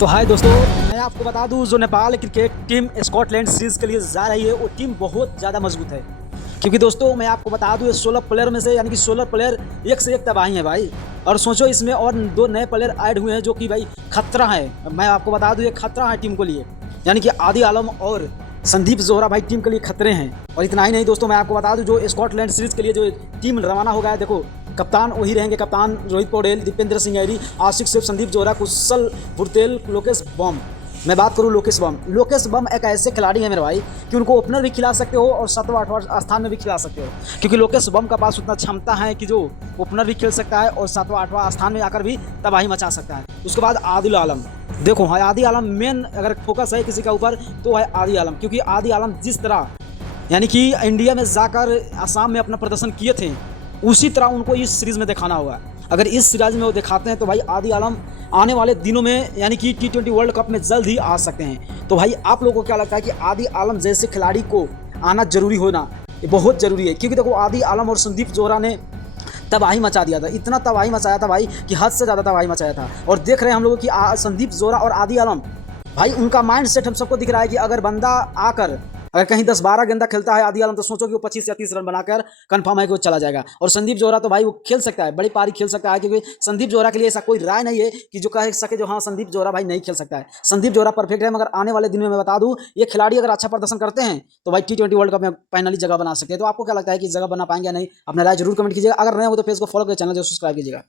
तो हाय दोस्तों, मैं आपको बता दूं जो Nepal cricket team Scotland series के लिए जा रही है वो टीम बहुत ज़्यादा मजबूत है। क्योंकि दोस्तों मैं आपको बता दूं ये 16 प्लेयर में से यानी कि 16 प्लेयर एक से एक तबाही हैं भाई। और सोचो इसमें और दो नए प्लेयर ऐड हुए हैं जो कि भाई खतरा है। मैं आपको बता दूं ये खतरा है टीम के लिए, यानी कि आदि आलम और संदीप जोहरा भाई टीम के लिए खतरे हैं। और इतना ही नहीं दोस्तों, मैं आपको बता दूं जो स्कॉटलैंड सीरीज़ के लिए जो टीम रवाना हो गया है, देखो कप्तान वही रहेंगे, कप्तान रोहित पौडेल, दीपेंद्र सिंह ऐरी, आशिक सेफ, संदीप जोहरा, कुशल भुरतेल, लोकेश बम। मैं बात करूं लोकेश बम एक ऐसे खिलाड़ी हैं मेरे भाई कि उनको ओपनर भी खिला सकते हो और 7वां 8वां स्थान में भी खिला सकते हो, क्योंकि लोकेश बम का पास उतना क्षमता है कि जो ओपनर भी खेल सकता है और 7वां 8वां स्थान में आकर भी तबाही मचा सकता है। उसके बाद आदिल आलम, देखो है आदि आलम मेन अगर फोकस है किसी का ऊपर तो है आदि आलम, क्योंकि आदि आलम जिस तरह यानी कि इंडिया में जाकर असम में अपना प्रदर्शन किए थे उसी तरह उनको इस सीरीज़ में दिखाना होगा। अगर इस सीरीज में वो दिखाते हैं तो भाई आदि आलम आने वाले दिनों में यानी कि T20 वर्ल्ड कप में जल्द ही आ सकते हैं। तो भाई आप लोगों को क्या लगता है कि आदि आलम जैसे खिलाड़ी को आना जरूरी होना ये बहुत ज़रूरी है? क्योंकि देखो आदि आलम और संदीप जोहरा ने तबाही मचा दिया था, इतना तबाही मचाया था भाई कि हद से ज़्यादा तबाही मचाया था। और देख रहे हैं हम लोग कि संदीप जोहरा और आदि आलम भाई उनका माइंड सेट हम सबको दिख रहा है कि अगर बंदा आकर अगर कहीं 10-12 गेंदा खेलता है आदि आलम तो सोचो कि वो 25 या 30 रन बनाकर कंफर्म है कि वो चला जाएगा। और संदीप जोहरा तो भाई वो खेल सकता है, बड़ी पारी खेल सकता है, क्योंकि संदीप जोहरा के लिए ऐसा कोई राय नहीं है कि जो कह सके जो हाँ संदीप जोहरा भाई नहीं खेल सकता है। संदीप जोहरा परफेक्ट है, मगर आने वाले दिन में मैं बता दूं ये खिलाड़ी अगर अच्छा प्रदर्शन करते हैं तो भाई T20 वर्ल्ड कप में फाइनली जगह बना सकते हैं। तो आपको क्या लगता है कि जगह बना पाएंगे या नहीं? अपना राय जरूर कमेंट कीजिएगा। अगर नए हो तो पेज को फॉलो कर चैनल जो सब्सक्राइब कीजिएगा।